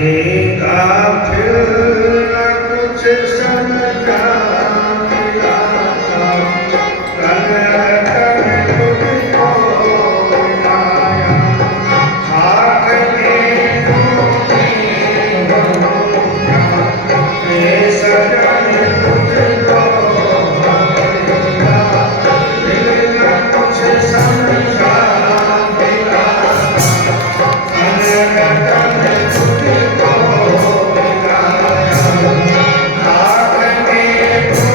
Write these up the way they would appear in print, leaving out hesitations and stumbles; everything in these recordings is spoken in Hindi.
देखा फिर न कुछ समझा मिला था, कन कन तुझको मिलाया, खाक में डूबी दुनिया, ये सजन तुझको मिला, दिल न कुछ समझा मिला, कन कन तुझको मिलाया, खाक में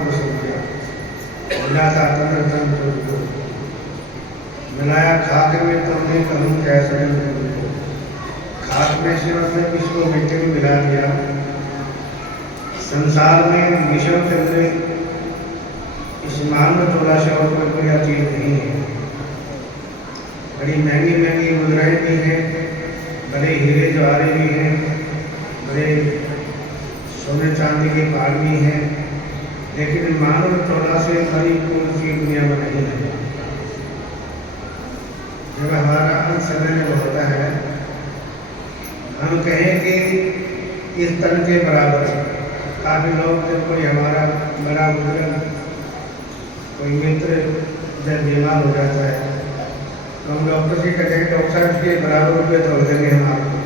को समझा, मिलाता तन तन तुझको, मिलाया खाक में तुमने कहूँ कैसे तुमको, खाक में से मतलब किसको मिट्टी में मिला दिया। संसार में विषम चंद्र इस मान में थोड़ा सा और कोई बढ़िया चीज नहीं है। बड़ी महंगी महंगी मुद्राएं भी हैं, बड़े हीरे जवाहरे भी हैं, बड़े सोने चांदी के पहाड़ भी हैं, लेकिन मानव थोड़ा से परिपूर्ण की दुनिया में नहीं है। जब हमारा अंत समय में होता है, हम कहें कि इस तन के बराबर, काफी लोग जब कोई हमारा बड़ा बुजुर्ग कोई मित्र जब बीमार हो जाता है तो हम डॉक्टर से कहते हैं डॉक्टर साहब इसके बराबर रुपये तोड़ देंगे हम आपको,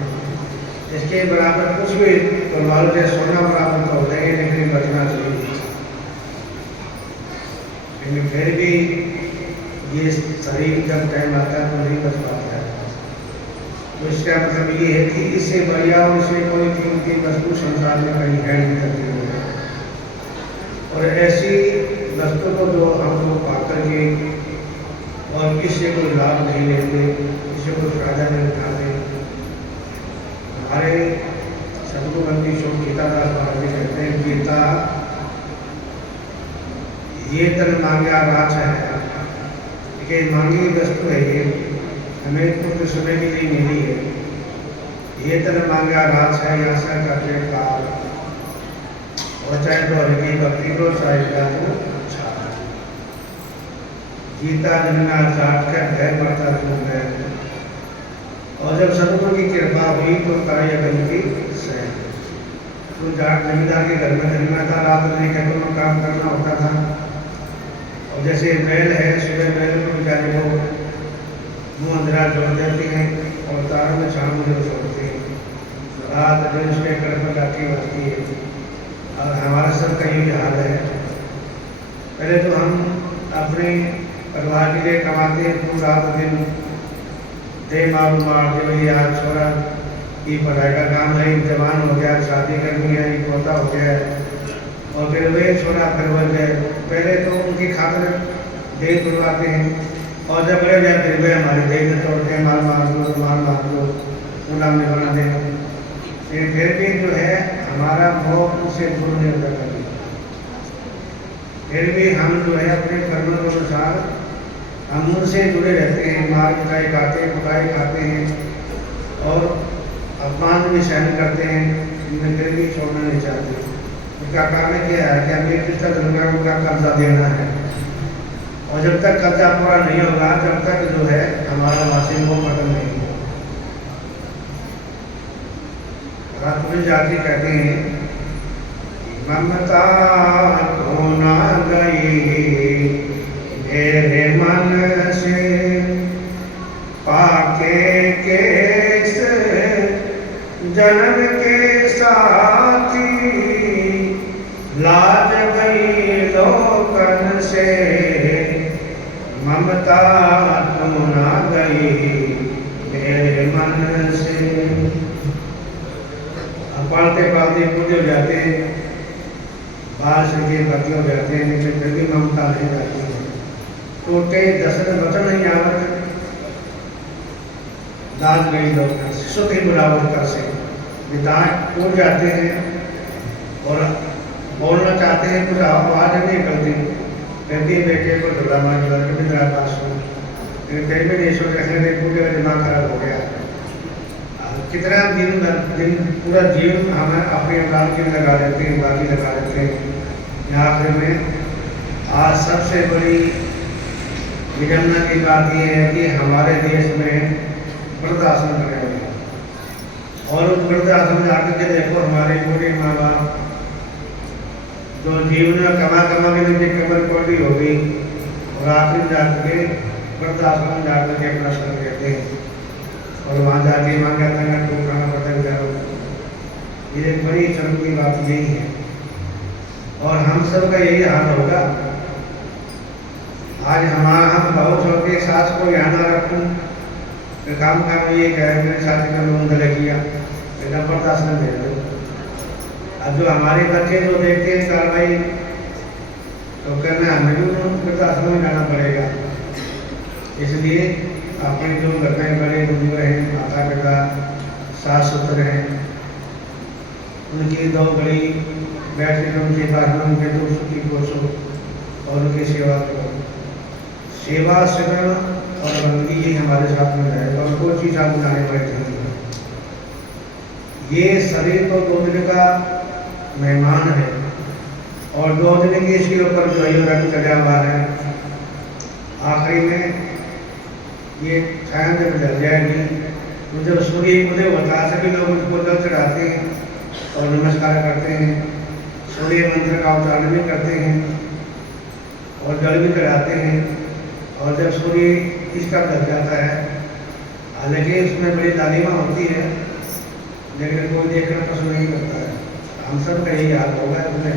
इसके बराबर कुछ भी तो मान लो सोना बराबर तोड़ देंगे, लेकिन बचना चाहिए। लेकिन फिर भी ये शरीर जब टाइम आता है तो नहीं बच पाता है। तो इसका मतलब ये है कि इससे बढ़िया और इससे कोई कीमती वस्तु संसार में कहीं है नहीं करती है। और ऐसी वस्तु को जो हम लोग पाकर के और किसी को लाभ नहीं लेते, किसी को फायदा नहीं उठाते। हमारे सदगुरुबंदी शो गीतादास महाराज जी कहते हैं, गीता ये तन मांगा राज है, कि मांगी वस्तु है, ये हमें कुछ समय के लिए मिली है। ये तन मांगा राज है, आशा करते काल, और चाहे तो हल्की भक्ति को चाहे तो गीता जन्ना चाट कर घर बढ़ता तुम है। और जब सदगुरु की कृपा हुई तो कार्य गंदगी सह, तो जाट जमींदार के घर में जन्मा था, रात में खेतों में काम करना होता था। और जैसे बैल है, सुबह बैल को बेचारे को मुँह अंधेरा जोड़ देती हैं और तारों में शाम में छोड़ती हैं, रात दिन उसके घर पर लाठी बजती है। और हमारा सबका यही हाल है। पहले तो हम अपने परिवार के लिए कमाते हैं, पूरा रात दिन दे मारू मार दे, भाई आज छोरा की पढ़ाई का काम है, जवान हो गया, शादी करनी है, पोता हो गया, और फिर वे छोरा फिर वो गए। पहले तो उनकी खातिर देह तुड़वाते हैं, और जब बड़े जाए फिर वे हमारे देह में तोड़ते हैं, मार मार दो गुलाम में बना दें। फिर भी जो है हमारा मोह उनसे दूर नहीं होता कभी। फिर भी हम जो है अपने कर्मों के अनुसार हम उनसे जुड़े रहते हैं, मार कुटाई खाते हैं और अपमान भी सहन करते हैं, उन्हें फिर भी छोड़ना नहीं चाहते। उसका कारण क्या है कि हमें किस तरह उनका कर्जा देना है, और जब तक कर्जा पूरा नहीं होगा, जब तक जो है हमारा वासी वो खत्म नहीं होगा। रात जाति कहते हैं, ममता तो ना गई मेरे मन से, पाके केस जन्म के साथी, लाज गई लोकन से, ममता तो ना गई मेरे मन से। पालते पालते पूरे हो जाते हैं, बाल से भर्ती हो जाते हैं, लेकिन फिर भी ममता नहीं जाती है। टूटे दसन वचन नहीं आवत, दाद गई लोग सुख ही बराबर कर से, विदाएं टूट जाते हैं और बोलना चाहते हैं, कुछ आवाज नहीं निकलती, कहती है बेटे को धुला मार कभी मेरा पास हो, लेकिन फिर भी नहीं सोच रहे, पूरे दिमाग खराब हो गया। कितना दिन पूरा जीवन हम अपने अपराध के लगा देते हैं, बाकी लगा देते हैं। यहाँ में आज सबसे बड़ी विडम्बना की बात यह है कि हमारे देश में वृद्धाश्रम बने हुए हैं, और उस वृद्धाश्रम में आकर के देखो हमारे बूढ़े माँ बाप जो जीवन में कमा के नीचे कमर कोटी हो गई, और आखिर जाकर के वृद्धाश्रम जाकर के अपना श्रम करते हैं, और वहाँ जाके मांगा था तो खाना पतंग करो। ये एक बड़ी शर्म की बात यही है, और हम सब का यही हाल होगा। आज हम बहुत छोटे सास को यहाँ ना रखूँ तो काम ये कहे मेरे साथी का लोन गले किया, बर्दाश्त न दे दो। अब जो हमारे बच्चे जो देखते हैं कार्रवाई तो कहना हमें भी उन वृद्धाश्रम में जाना पड़ेगा। इसलिए अपने जो घर में बड़े बुजुर्ग हैं, माता पिता, सास ससुर हैं, उनकी दो घड़ी बैठ कर उनके पास में उनके दुख सुखी पूछो और उनकी सेवा करो। सेवा सिमरन और बंदगी ये हमारे साथ में है और कोई चीज़ आप बनाने बैठे हैं। ये शरीर तो 2 दिन का मेहमान है और 2 दिन के इसके ऊपर जो है रंग चढ़ा हुआ है। आखिरी में ये छाया जब जल जाएगी तो जब सूर्य उदय होता है सभी लोग उसको जल चढ़ाते हैं और नमस्कार करते हैं, सूर्य मंत्र का उच्चारण भी करते हैं और जल भी चढ़ाते हैं। और जब सूर्य इसका ढल जाता है, हालांकि इसमें बड़ी तालीमा होती है लेकिन कोई देखना पसंद नहीं करता है। हम सब का यही हाल होगा इसमें।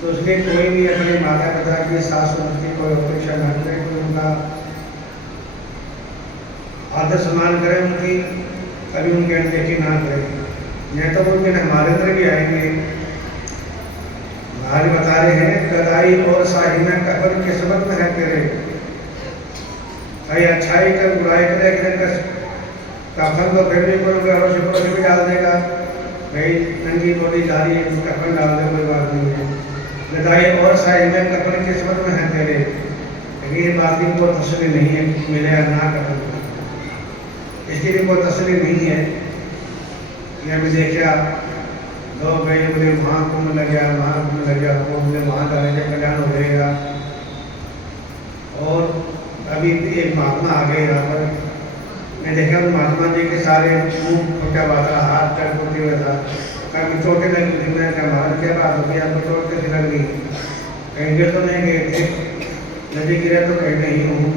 तो इसलिए कोई भी अपने माता पिता की सास ससुर की कोई अपेक्षा न करे, कोई उनका आदर सम्मान करें, उनकी कभी उनकी अनदेखी ना करें। नहीं तो वो दिन हमारे अंदर भी आएंगे। महाराज बता रहे हैं गदाई और शाही में कबर किस्मत में है तेरे, कहीं अच्छाई कर बुराई करे कफन तो फिर भी कोई पड़ोसी भी डाल देगा, भाई नंगी बोली डाली कफन डाल दे, कोई बात नहीं है। गदाई और शाही में कबर किस्मत में है तेरे, लेकिन ये बात की कोई तसल्ली नहीं है मिले या ना कफन, इसकी भी कोई तसल्ली नहीं है। यह भी देखा दो भाई बोले वहाँ कुंभ लग गया, वहाँ कुंभ लग गया, वो बोले वहाँ जाने का कल्याण हो जाएगा। और अभी एक महात्मा आ गए यहाँ पर, मैं देखा महात्मा जी के सारे मुँह फटा हुआ था, हाथ पैर टूटे हुए था, कभी चोटें लगी थी। मैं क्या महाराज क्या बात होगी, आपको चोट कैसे लग रही? कहीं गिर तो नहीं गए थे? नदी गिरा तो कहीं नहीं हूँ,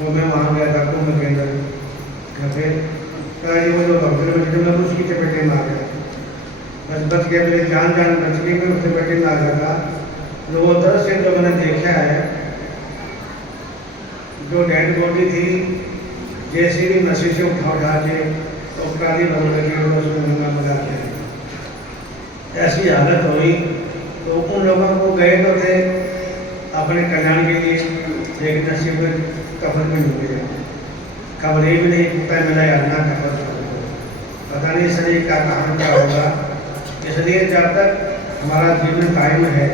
वो मैं वहाँ गया था कुंभ के अंदर। फिर वो जो भक्त मैं उसकी चपेटे में आ गया, बस बच गया, मेरी जान बच गई, मैं उससे चपेटे में आ गया। तो वो दृश्य जो मैंने देखा है, जो डेड बॉडी थी जैसे भी नशे से उठा के तो काली बन लगी और उसमें मुंगा मिला के ऐसी हालत हुई। तो उन लोगों को गए तो थे अपने कल्याण के लिए, लेकिन नसीब में कफन में डूब गए, खबर भी नहीं पता मिला या ना कफन, पता नहीं शरीर का कारण क्या होगा। इसलिए जब तक हमारा जीवन कायम है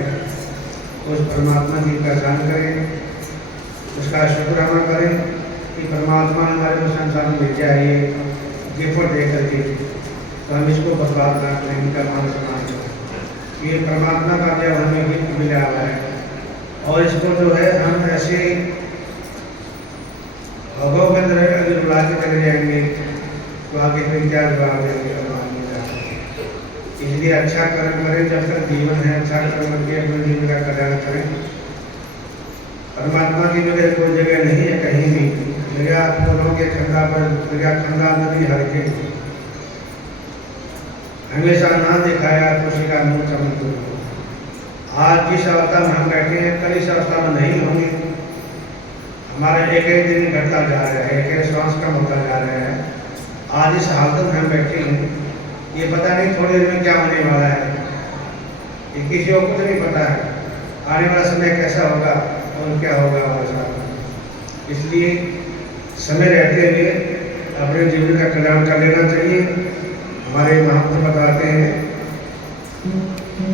उस परमात्मा की पहचान करें, उसका शुक्राना करें कि परमात्मा ने हमारे को संसार में भेजा है ये गिफ्ट दे करके, तो हम इसको बर्बाद ना करें, इनका मान सम्मान करें। ये परमात्मा का जब हमें गिफ्ट मिला हुआ है और इसको जो है हम ऐसे भगव के अंदर अगर बुला के चले जाएंगे तो आगे फिर क्या जवाब देंगे। इसलिए अच्छा कर्म करें जब तक जीवन है, अच्छा कर्म करके अपने जीवन का कल्याण करें। परमात्मा की जगह कोई जगह नहीं है कहीं भी, जगह फूलों के खंडा पर जगह खंडा नदी हर के हमेशा ना दिखाया खुशी का मुंह चमक। आज जिस अवस्था में हम बैठे हैं कल इस अवस्था में नहीं होंगे। हमारा एक एक दिन घटता जा रहा है, एक एक श्वास कम होता जा रहा है। आज इस हालत में हम बैठे हैं, ये पता नहीं थोड़ी देर में क्या होने वाला है, ये किसी को कुछ नहीं पता है आने वाला समय कैसा होगा और क्या होगा हमारे साथ। इसलिए समय रहते हुए अपने जीवन का कल्याण कर लेना चाहिए। हमारे महात्मा बताते हैं